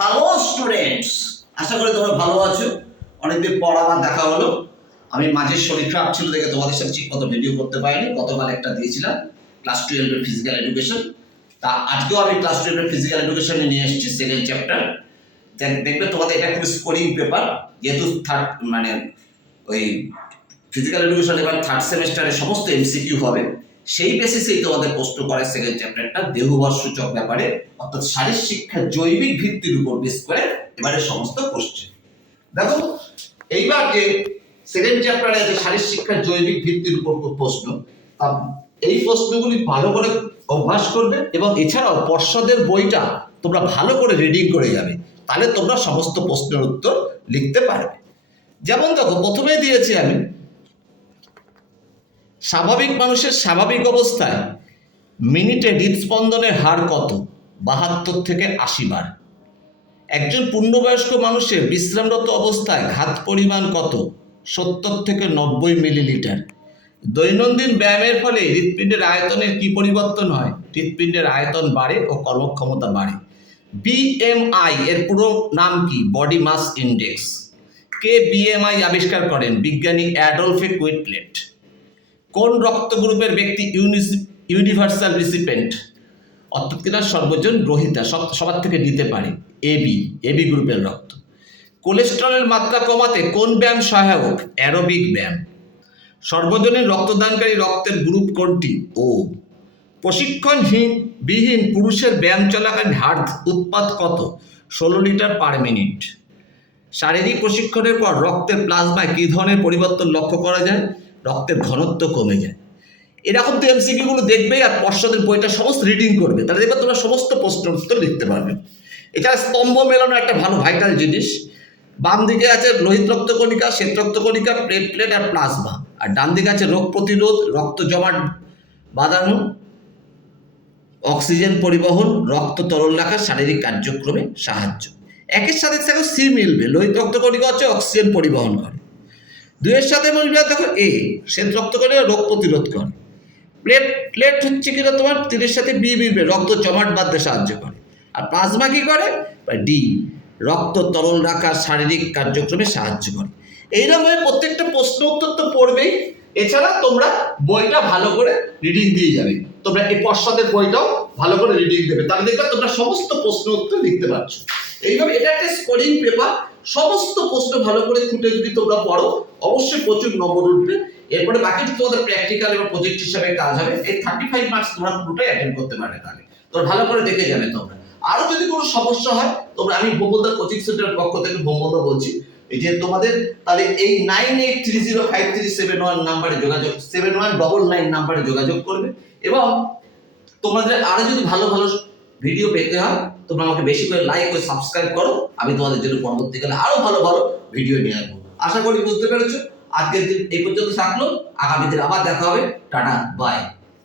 Hello students, আশা করি তোমরা ভালো আছো। অনেকদিন পর আবার দেখা হলো। আমি মাঝে শরীর খারাপ ছিল দেখে তোমাদের সাথে ঠিকমতো ভিডিও করতে পারিনি। গতকাল একটা দিয়েছিলাম ক্লাস 12 এর ফিজিক্যাল এডুকেশন। তা আজকেও আমি ক্লাস 12 এর ফিজিক্যাল এডুকেশনে নিয়ে এসেছি সেকেন্ড চ্যাপ্টার। দেখবে তোমাদের এটা খুব স্কোরিং পেপার, যেহেতু থার্ড মানে ওই ফিজিক্যাল এডুকেশন এবার থার্ড সেমিস্টারে সমস্ত এমসিকিউ হবে। সেই বেসিসেই তোমাদের প্রশ্ন করে সেকেন্ড চ্যাপ্টারটা দেহবর সূচক ব্যাপারে, অর্থাৎ শারীর শিক্ষার জৈবিক ভিত্তির উপর বেস করে এবারে সমস্ত কোশ্চেন। দেখো এইবার যে সেকেন্ড চ্যাপ্টারে যে শারীর শিক্ষার জৈবিক ভিত্তির উপর প্রশ্ন, এই প্রশ্নগুলি ভালো করে অভ্যাস করবে এবং এছাড়াও পর্ষদের বইটা তোমরা ভালো করে রিডিং করে যাবে, তাহলে তোমরা সমস্ত প্রশ্নের উত্তর লিখতে পারবে। যেমন দেখো প্রথমেই দিয়েছি আমি, স্বাভাবিক মানুষের স্বাভাবিক অবস্থায় মিনিটে হৃদস্পন্দনের হার কত? 72 থেকে 80 বার। একজন পূর্ণবয়স্ক মানুষের বিশ্রামরত অবস্থায় ঘাত পরিমাণ কত? 70 থেকে 90 মিলিলিটার। দৈনন্দিন ব্যায়ামের ফলে হৃৎপিণ্ডের আয়তনের কি পরিবর্তন হয়? হৃৎপিণ্ডের আয়তন বাড়ে ও কর্মক্ষমতা বাড়ে। বিএমআই এর পুরো নাম কি? Body mass index. কে বিএমআই আবিষ্কার করেন? বিজ্ঞানী অ্যাডলফে কুইটলেট। কোন রক্ত গ্রুপের ব্যক্তি ইউনিভার্সাল রিসিপেন্ট, অর্থাৎ কিনা সর্বজন গ্রহিতা, সবার থেকে নিতে পারে? এবি গ্রুপের রক্ত। কোলেস্টেরলের মাত্রা কমাতে কোন ব্যায়াম সহায়ক? অ্যারোবিক ব্যায়াম। সর্বজনীন রক্তদানকারী রক্তের গ্রুপ কোনটি? ও। প্রশিক্ষণবিহীন পুরুষের ব্যায়াম চলাকালীন হার্ট উৎপাদ কত? 16 লিটার পার মিনিট। শারীরিক প্রশিক্ষণের পর রক্তের প্লাজমায় কী ধরনের পরিবর্তন লক্ষ্য করা যায়? রক্তের ঘনত্ব কমে যায়। এরকম তো এমসিকিউগুলো দেখবে আর পর্ষদের বইটা সমস্ত রিডিং করবে, তাহলে দেখবে তোমরা সমস্ত প্রশ্নের উত্তর লিখতে পারবে। এছাড়া স্তম্ভ মেলানো একটা ভালো ভাইটাল জিনিস। বাম দিকে আছে লোহিত রক্তকণিকা, শ্বেত রক্তকণিকা, প্লেটলেট আর প্লাজমা, আর ডান দিকে আছে রোগ প্রতিরোধ, রক্ত জমাট বাঁধানো, অক্সিজেন পরিবহন, রক্ত তরল রাখার শারীরিক কার্যক্রমে সাহায্য। একের সাথে দেখো সি মিলবে, লোহিত রক্তকণিকা হচ্ছে অক্সিজেন পরিবহন করে। দুইয়ের সাথে মিলবে দেখো এ, শ্বেত রক্তকণিকা রোগ প্রতিরোধ করে। প্লেট হচ্ছে কিনা তোমার তিনের সাথে বি মিলবে, রক্ত জমাট বাঁধতে সাহায্য করে। আর প্লাজমা কি করে? ডি, রক্ত তরল রাখার শারীরিক কার্যক্রমে সাহায্য করে। এইরকমভাবে প্রত্যেকটা প্রশ্ন উত্তর তো পড়বেই, এছাড়া তোমরা বইটা ভালো করে রিডিং দিয়ে যাবে। তোমরা এই পর্ষদের বইটাও ভালো করে রিডিং দেবে, তাহলে দেখবে তোমরা সমস্ত প্রশ্ন উত্তর লিখতে পারছো। এইভাবে এটা একটা স্কোরিং পেপার, সমস্ত প্রশ্ন ভালো করে খুঁটে যদি তোমরা পড়ো অবশ্যই প্রচুর নম্বর উঠবে। এরপরে বাকি তোমাদের প্র্যাকটিক্যাল এবং প্রজেক্ট হিসাবে কাজ হবে। এই 35 মার্কস তোমরা পুরোটাই অ্যাটেন্ড করতে পারবে, তাহলে তোমরা ভালো করে দেখে যাবে। তোমরা আরো যদি কোনো সমস্যা হয় তোমরা, আমি ভৌমদার কোচিং সেন্টারের পক্ষ থেকে ভৌমদা বলছি, এই যে তোমাদের তাহলে এই 98305371 নাম্বারে যোগাযোগ, 7199 নাম্বারে যোগাযোগ করবে। এবং তোমাদের আরো যদি ভালো ভালো ভিডিও পেতে হয় তোমরা আমাকে বেশি করে লাইক ও সাবস্ক্রাইব করো, আমি তোমাদের জন্য পরবর্তীকালে আরো ভালো ভালো ভিডিও নিয়ে আসবো। আশা করি বুঝতে পেরেছো। আজকের দিন এই পর্যন্ত থাকলো, আগামী দিন আবার দেখা হবে। Tata, by.